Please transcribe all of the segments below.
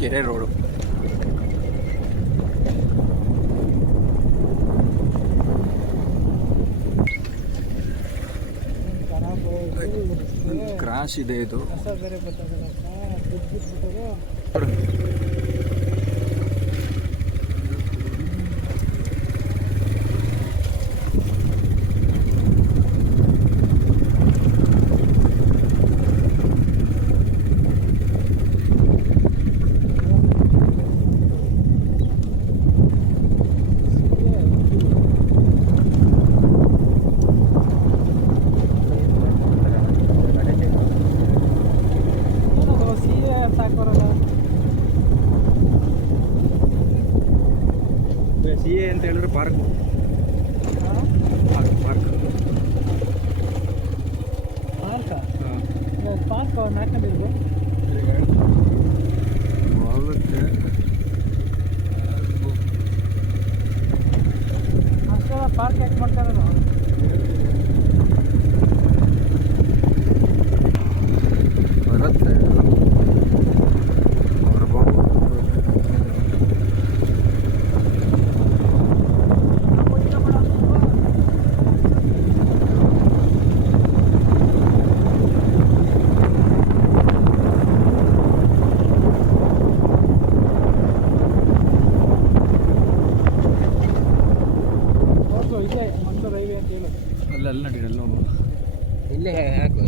ಕೆರೆ road crash ಇದೆ ಇದು ಸೀರೆ ಸಾಕೋರಲ್ಲ ಸಿ ಎ ಅಂತ ಹೇಳಿದ್ರೆ park park park park park ಹೋಗುತ್ತೆ ಅಷ್ಟೆಲ್ಲ ಪಾರ್ಕ್ ಯಾಕೆ ಮಾಡ್ತಾರೆ ಬರುತ್ತೆ ಬರ್ಬೋದು ಹೋಗು ಇದೆ ಮಂಗಳೂರು ಹೈವೇ ಅಂತ ಹೇಳೋದು ಅಲ್ಲಿ ಅಲ್ಲಿ ನಡೀರಿ ಅಲ್ಲಿ ಹೋಗು ಹಾಕು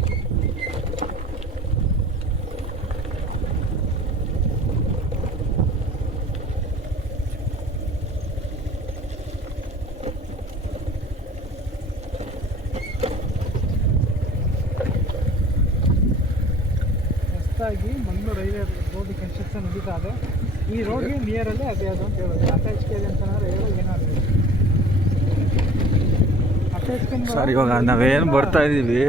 ಹೊಸದಾಗಿ ಮಂಗಳೂರು ರೈಲ್ವೆ ರೋಡ್ ಕನ್ಸ್ಟ್ರಕ್ಷನ್ ನಡೀತಾ ಇದೆ. ಈ ರೋಡ್ಗೆ ನಿಯರಲ್ಲಿ ಅದೇ ಅದು ಅಂತ ಹೇಳೋದು. ಅಟ್ಯಾಚ್ ಕೇಳಿ ಅಂತಂದ್ರೆ ಹೇಳೋ ಏನಾದ್ರು? ಸರ್, ಇವಾಗ ನಾವೇನು ಬರ್ತಾ ಇದ್ದೀವಿ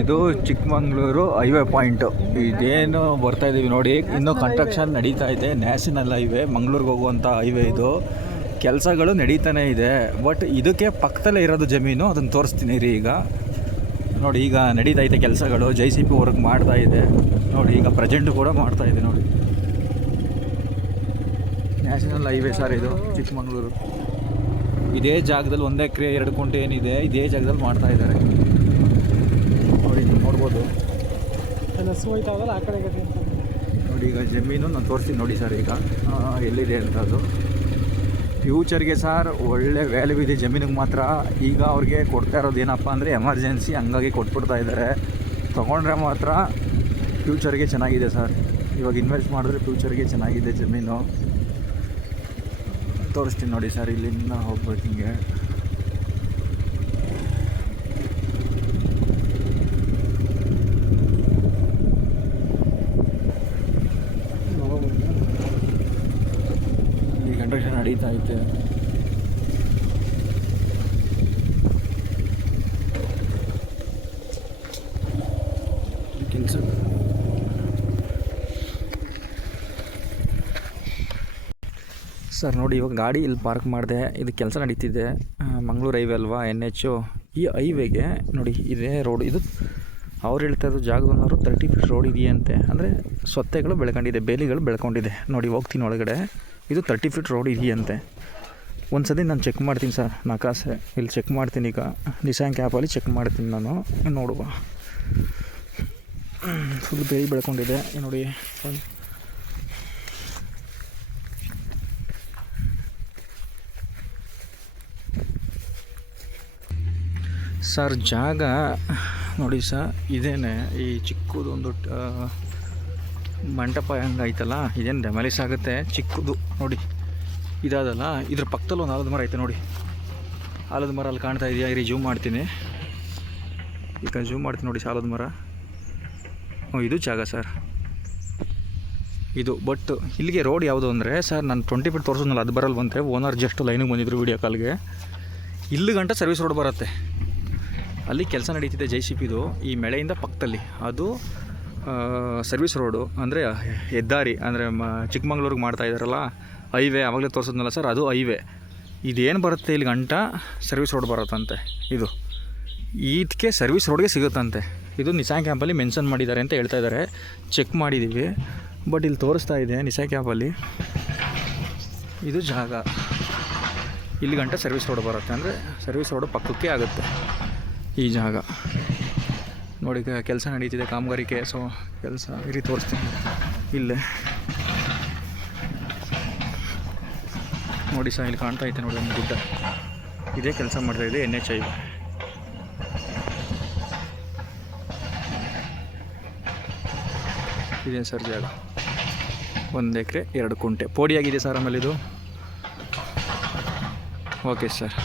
ಇದು ಚಿಕ್ಕಮಂಗ್ಳೂರು ಹೈವೇ ಪಾಯಿಂಟು. ಇದೇನು ಬರ್ತಾ ಇದ್ದೀವಿ ನೋಡಿ, ಇನ್ನೂ ಕನ್ಸ್ಟ್ರಕ್ಷನ್ ನಡೀತಾ ಇದೆ ನ್ಯಾಷನಲ್ ಹೈವೇ ಮಂಗ್ಳೂರಿಗೆ ಹೋಗುವಂಥ ಹೈವೇ ಇದು. ಕೆಲಸಗಳು ನಡೀತಾನೆ ಇದೆ ಬಟ್ ಇದಕ್ಕೆ ಪಕ್ಕದಲ್ಲೇ ಇರೋದು ಜಮೀನು, ಅದನ್ನು ತೋರಿಸ್ತೀನಿ ರೀ ಈಗ. ನೋಡಿ, ಈಗ ನಡೀತಾ ಇದೆ ಕೆಲಸಗಳು ಜೆ ಸಿ ಪಿ ವರ್ಕ್ ಮಾಡ್ತಾ ಇದೆ. ನೋಡಿ, ಈಗ ಪ್ರೆಸೆಂಟ್ ಕೂಡ ಮಾಡ್ತಾ ಇದೆ ನೋಡಿ. ನ್ಯಾಷನಲ್ ಹೈವೇ ಸರ್ ಇದು ಚಿಕ್ಕಮಂಗ್ಳೂರು. ಇದೇ ಜಾಗದಲ್ಲಿ ಒಂದು ಎಕರೆ ಎರಡು ಕುಂಟೆ ಏನಿದೆ ಇದೇ ಜಾಗದಲ್ಲಿ ಮಾಡ್ತಾ ಇದ್ದಾರೆ. ನೋಡಿ ನೋಡ್ಬೋದು. ಆ ಕಡೆ ನೋಡಿ ಈಗ ಜಮೀನು ನಾನು ತೋರಿಸ್ತೀನಿ ನೋಡಿ ಸರ್ ಈಗ. ಎಲ್ಲಿದೆ ಅಂತ ಅದು ಫ್ಯೂಚರ್ಗೆ ಸರ್ ಒಳ್ಳೆ ವ್ಯಾಲ್ಯೂ ಇದೆ ಜಮೀನಿಗೆ ಮಾತ್ರ. ಈಗ ಅವ್ರಿಗೆ ಕೊಡ್ತಾ ಇರೋದು ಏನಪ್ಪ ಅಂದರೆ ಎಮರ್ಜೆನ್ಸಿ ಹಂಗಾಗಿ ಕೊಟ್ಬಿಡ್ತಾ ಇದ್ದಾರೆ. ತೊಗೊಂಡ್ರೆ ಮಾತ್ರ ಫ್ಯೂಚರ್ಗೆ ಚೆನ್ನಾಗಿದೆ ಸರ್. ಇವಾಗ ಇನ್ವೆಸ್ಟ್ ಮಾಡಿದ್ರೆ ಫ್ಯೂಚರ್ಗೆ ಚೆನ್ನಾಗಿದೆ ಜಮೀನು. ತೋರಿಸ್ತೀನಿ ನೋಡಿ ಸರ್ ಇಲ್ಲಿಂದ ಹೋಗ್ಬೇಕು ಹಿಂಗೆ. ಈ ಕಂಡಕ್ಷನ್ ನಡೀತಾ ಐತೆ. ಸರ್ ನೋಡಿ, ಇವಾಗ ಗಾಡಿ ಇಲ್ಲಿ ಪಾರ್ಕ್ ಮಾಡಿದೆ, ಇದು ಕೆಲಸ ನಡೀತಿದೆ. ಮಂಗಳೂರು ಹೈವೇ ಅಲ್ವಾ ಎನ್ ಎಚ್ಚು ಈ ಹೈವೇಗೆ ನೋಡಿ, ಇದೇ ರೋಡ್ ಇದು ಅವ್ರು ಹೇಳ್ತಾ ಇರೋ ಜಾಗದವರು ತರ್ಟಿ ಫೀಟ್ ರೋಡ್ ಇದೆಯಂತೆ. ಅಂದರೆ ಸೊತ್ತೆಗಳು ಬೆಳ್ಕೊಂಡಿದೆ, ಬೇಲಿಗಳು ಬೆಳ್ಕೊಂಡಿದೆ. ನೋಡಿ, ಹೋಗ್ತೀನಿ ಒಳಗಡೆ. ಇದು ತರ್ಟಿ ಫೀಟ್ ರೋಡ್ ಇದೆಯಂತೆ. ಒಂದು ಸತಿ ನಾನು ಚೆಕ್ ಮಾಡ್ತೀನಿ ಸರ್, ನಕಾಸೆ. ಇಲ್ಲಿ ಚೆಕ್ ಮಾಡ್ತೀನಿ ಈಗ. ನಿಶಾಂಕ್ ಕ್ಯಾಪಲ್ಲಿ ಚೆಕ್ ಮಾಡ್ತೀನಿ ನಾನು. ನೋಡುವ. ಫುಲ್ ಬೇಲಿ ಬೆಳ್ಕೊಂಡಿದೆ. ನೋಡಿ ಸರ್, ಜಾಗ ನೋಡಿ ಸರ್, ಇದೇನೆ ಈ ಚಿಕ್ಕದೊಂದು ಮಂಟಪ ಹೆಂಗೈತಲ್ಲ ಇದೇನು ಡೆಮಾಲಿಸ್ ಆಗುತ್ತೆ, ಚಿಕ್ಕದು, ನೋಡಿ. ಇದಾದಲ್ಲ, ಇದ್ರ ಪಕ್ಕದಲ್ಲಿ ಒಂದು ಆಲದ ಮರ ಐತೆ ನೋಡಿ. ಆಲದ ಮರ ಅಲ್ಲಿ ಕಾಣ್ತಾ ಇದೆಯಾ? ಇರಿ ಜೂಮ್ ಮಾಡ್ತೀನಿ. ಈಗ ಜೂಮ್ ಮಾಡ್ತೀನಿ ನೋಡಿ ಸಾಲದ ಮರ. ಹ್ಞೂ ಇದು ಜಾಗ ಸರ್. ಇದು ಬಟ್ ಇಲ್ಲಿಗೆ ರೋಡ್ ಯಾವುದು ಅಂದರೆ, ಸರ್, ನಾನು ಟ್ವೆಂಟಿ ಫೀಟ್ ತೋರಿಸೋದ್ನಲ್ಲ ಅದು ಬರಲ್ಲ ಬಂತೆ ಓನರ್ ಜಸ್ಟ್ ಲೈನಿಗೆ ಬಂದಿದ್ರು ವೀಡಿಯೋ ಕಾಲ್ಗೆ ಇಲ್ಲಿ ಗಂಟ ಸರ್ವಿಸ್ ರೋಡ್ ಬರುತ್ತೆ. ಅಲ್ಲಿ ಕೆಲಸ ನಡೀತಿದೆ ಜೆ ಸಿ ಪಿದು ಈ ಮಳೆಯಿಂದ ಪಕ್ಕದಲ್ಲಿ. ಅದು ಸರ್ವಿಸ್ ರೋಡು ಅಂದರೆ ಹೆದ್ದಾರಿ, ಅಂದರೆ ಮ, ಚಿಕ್ಕಮಂಗ್ಳೂರಿಗೆ ಮಾಡ್ತಾ ಇದ್ದಾರಲ್ಲ ಹೈವೇ ಆವಾಗಲೇ ತೋರಿಸಿದ್ನಲ್ಲ ಸರ್ ಅದು ಹೈವೇ ಇದೇನು ಬರುತ್ತೆ ಇಲ್ಲಿ ಗಂಟ? ಸರ್ವಿಸ್ ರೋಡ್ ಬರುತ್ತಂತೆ, ಇದು. ಇದಕ್ಕೆ ಸರ್ವಿಸ್ ರೋಡ್ಗೆ ಸಿಗುತ್ತಂತೆ. ಇದು ನಿಸಾ ಕ್ಯಾಂಪಲ್ಲಿ ಮೆನ್ಷನ್ ಮಾಡಿದ್ದಾರೆ ಅಂತ ಹೇಳ್ತಾ ಇದ್ದಾರೆ ಚೆಕ್ ಮಾಡಿದ್ದೀವಿ ಬಟ್ ಇಲ್ಲಿ ತೋರಿಸ್ತಾ ಇದೆ ನಿಸಾ ಕ್ಯಾಂಪಲ್ಲಿ ಇದು ಜಾಗ. ಇಲ್ಲಿ ಗಂಟ ಸರ್ವಿಸ್ ರೋಡ್ ಬರುತ್ತೆ, ಅಂದರೆ ಸರ್ವಿಸ್ ರೋಡ್ ಪಕ್ಕಕ್ಕೆ ಆಗುತ್ತೆ. ಈ ಜಾಗ. ನೋಡಿ ಕೆಲಸ ನಡೀತಿದೆ ಕಾಮಗಾರಿಕೆ ಸೊ ಕೆಲಸ ಇರಿ ತೋರಿಸ್ತೀನಿ. ಇಲ್ಲೇ. ನೋಡಿ ಸಹ ಇಲ್ಲಿ ಕಾಣ್ತಾ ಐತೆ ನೋಡಿ, ಒಂದು ಗುಡ್ಡ. ಇದೇ ಕೆಲಸ ಮಾಡ್ತಾ ಇದೆ ಎನ್ ಎಚ್ ಐ ಇದೆ ಸರ್ ಜಾಗ. ಒಂದು ಎಕರೆ, ಎರಡು ಕುಂಟೆ. ಪೋಡಿಯಾಗಿದೆ ಸರ್ ಆಮೇಲೆ ಇದು ಓಕೆ ಸರ್.